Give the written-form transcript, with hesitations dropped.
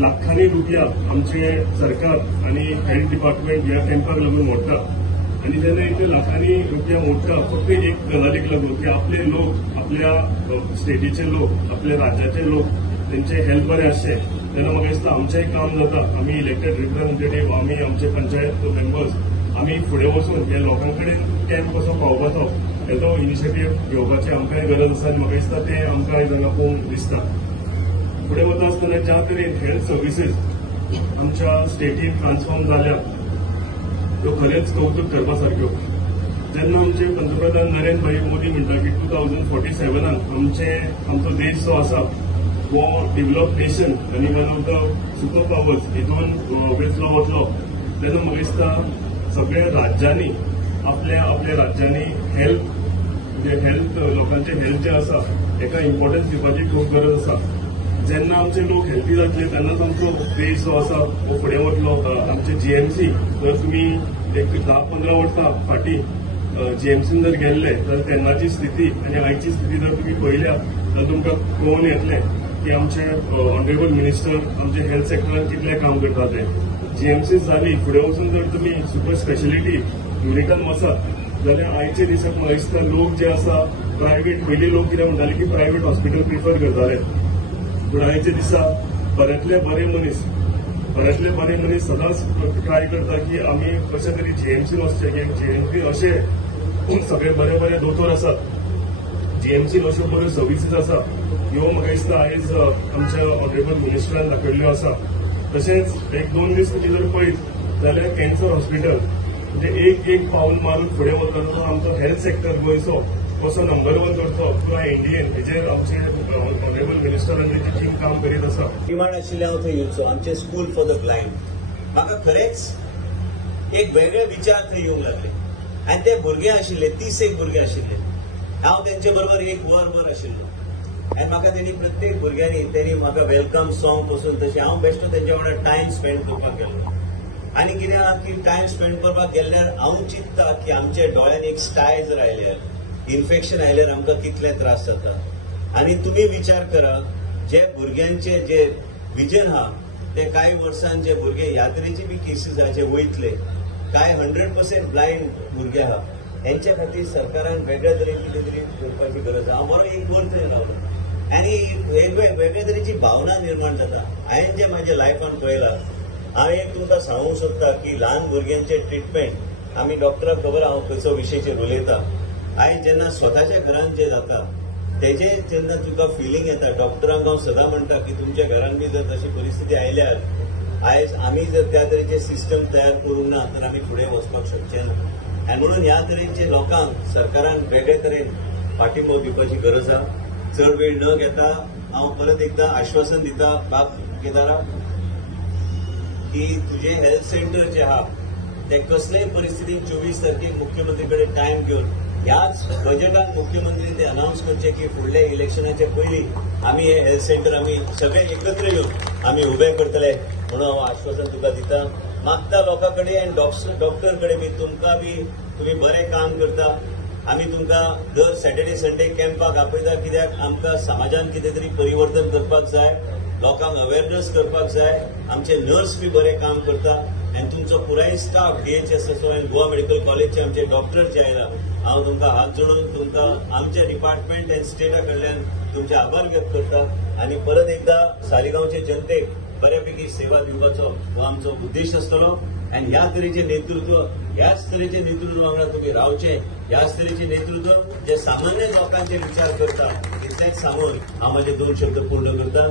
लाखांनी रुपया आमचे सरकार आणि हेल्थ डिपार्टमेंट ह्या कॅम्पाक लागून मोडटा आणि जेन्ना इतले लाखांनी रुपया मोडटा फक्त एक गजालीक लागून की आपले लोक आपल्या स्टेटीचे लोक आपल्या राज्याचे लोक त्यांचे हेल्थ बरें आसचे तेन्ना म्हाका दिसता आमचेंय काम जाता आमी इलेक्टेड रिप्रेझेंटेटिव्ह आमी आमचे पंचायत मेंबर्स आमी फुडें वचून ह्या लोकां कडेन कॅम्प कसो पावपाचो हेचो इनिशिएटीव्ह घेवपाची आमकांय गरज आसा आनी म्हाका दिसता ते आमकां आयज हांगा पळोवंक दिसता. फुडें वता आसतना ज्या तरेन हेल्थ सर्विसीस आमच्या स्टेटीन ट्रान्सफॉर्म जाल्या त्यो खरेंच कौतुक करपा सारक्यो. जेन्ना आमचे पंतप्रधान नरेंद्र भाई मोदी म्हणटा की 2047 आमचो देश जो आसा वो डेव्हलप नेशन आनी one of the super powers हितून वेचलो वतलो तेन्ना म्हाका दिसता सगळ्या राज्यांनी आपल्या राज्यांनी हेल्थ लोकांचे हेल्थ जे आसा हेका इम्पॉर्टन्स दिवपाची खूब गरज आसा. जेन्ना आमचे लोक हेल्थी जातले तेन्नाच आमचो देश जो आसा वो फुडें वतलो. आमचे जीएमसी जर तुमी एक 10-15 वर्सां फाटीं जीएमसीन जर गेल्ले तर तेन्नाची स्थिती आनी आयची स्थिती जर तुमी पळयल्या जाल्यार तुमकां कळून येतलें की आमचे ऑनरेबल मिनिस्टर आमचे हेल्थ सेक्टरान कितलें काम करता ते. जीएमसीस जाली फुडें वचून जर तुमी सुपर स्पेशलिटी युनिटान वचात जाल्यार आयचे दिसाक म्हाका दिसता लोक जे आसा प्रायवेट पयलीं लोक कितें म्हणटाले की प्रायवेट हॉस्पिटल प्रिफर करताले पूण आयचे दिसा बऱ्यांतले बरे मनीस सदांच ट्राय करता की आमी कशे तरी जीएमसीन वचचे कित्याक जीएमसी अशे सगळे बरे दोतोर आसात जीएमसीन अश्यो बऱ्यो सर्विसीस आसा ह्यो म्हाका दिसता आयज आमच्या ऑनरेबल मिनिस्टरान दाखयल्ल्यो आसा. तशेंच 1-2 दीस तुमी जर पळयत जाल्यार कॅन्सर हॉस्पिटल म्हणजे एक पावल मारून फुडें वता आमचो हेल्थ सेक्टर गोंयचो कसो नंबर 1 करचो किंवा इंडियन हेजेर आमचे ऑनरेबल मिनिस्टरान टीम काम करीत आसा. डिमांड आशिल्लें हांव थंय येवचो आमचे स्कूल फॉर द ब्लायंड. म्हाका खरेंच एक वेगळे विचार थंय येवंक लागले आनी ते भुरगे आशिल्ले 30 भुरगे आशिल्ले. हांव तेंचे बरोबर एक वरभर आशिल्लो आनी म्हाका तेणी प्रत्येक भुरग्यांनी तेणी म्हाका वेलकम सॉंग पासून तशें हांव बेश्टो तेंच्या वांगडा टायम स्पेंड करपाक गेलो. आनी कितें आहा की टायम स्पेंड करपाक गेल्यार हांव चिंतता की आमच्या दोळ्यान एक स्टाय जर आयल्यार इन्फेक्शन आयल्यार आमकां कितले त्रास जाता. आनी तुमी विचार करा जे भुरग्यांचे जे विजन आहा ते कांय वर्सांत जे भुरगे ह्या तरेचे बी केसीस आहा जे वयतले कांय 100% ब्लायंड भुरगे आहा हेंच्या खातीर सरकारान वेगळ्या तरेन कितें तरी करपाची गरज आहा. हांव बरो एक वर थंय रावलो आनी वेगळ्या तरेची भावना निर्माण जाता. हांवें जे म्हाज्या लायफान पळयलां हांव एक तुमकां सांगूंक सोदता की ल्हान भुरग्यांचे ट्रिटमेंट आमी डॉक्टराक खबर हांव खंयचो विशयाचेर उलयता. आयज जेन्ना स्वताच्या घरांत जे जाता तेजे जेन्ना तुका फिलींग येता डॉक्टरांक हांव सदां म्हणटा की तुमच्या घरान बी जर तशी परिस्थिती आयल्यार आयज आमी जर त्या तरेचे सिस्टम तयार करूंक ना तर आमी फुडें वचपाक शकचे ना. आनी म्हणून ह्या तरेचे लोकांक सरकारान वेगळे तरेन पाठिंबो दिवपाची गरज आहा. चड वेळ न घेता हांव परत एकदा आश्वासन दिता बाब केदाराक की तुझे हेल्थ सेंटर जे आहा ते कसलेय परिस्थितीत 24 तारखेक मुख्यमंत्री कडेन टायम घेवन ह्याच बजेटान मुख्यमंत्री ते अनाउन्स करचे की फुडल्या इलेक्शनाच्या पयलीं आमी हे हेल्थ सेंटर आमी सगळे एकत्र येवन आमी उबे करतले म्हणून हांव आश्वासन तुका दिता. मागता लोकां कडेन आनी डॉक्टर कडेन बी तुमकां बी तुमी बरें काम करता. आमी तुमकां दर सॅटर्डे संडे कॅम्पाक आपयता कित्याक आमकां समाजान कितें तरी परिवर्तन करपाक जाय लोकांक अवेरनेस करपाक जाय. आमचे नर्स बी बरें काम करता आनी तुमचो पुराय स्टाफ DHS असो आनी गोवा मेडिकल कॉलेजचे आमचे डॉक्टर जे आयला हांव तुमकां हात जोडून तुमकां आमच्या डिपार्टमेंट आनी स्टेटा कडल्यान तुमचे आभार व्यक्त करता. आनी परत एकदा सालिगांवचे जनतेक बऱ्यापैकी सेवा दिवपाचो हो आमचो उद्देश आसतलो. आनी ह्या तरेचे नेतृत्व ह्याच तरेचे नेतृत्व वांगडा तुमी रावचे. ह्याच तरेचे नेतृत्व जे सामान्य लोकांचे विचार करता इतलेंच सांगून हांव म्हाजे 2 शब्द पूर्ण करता.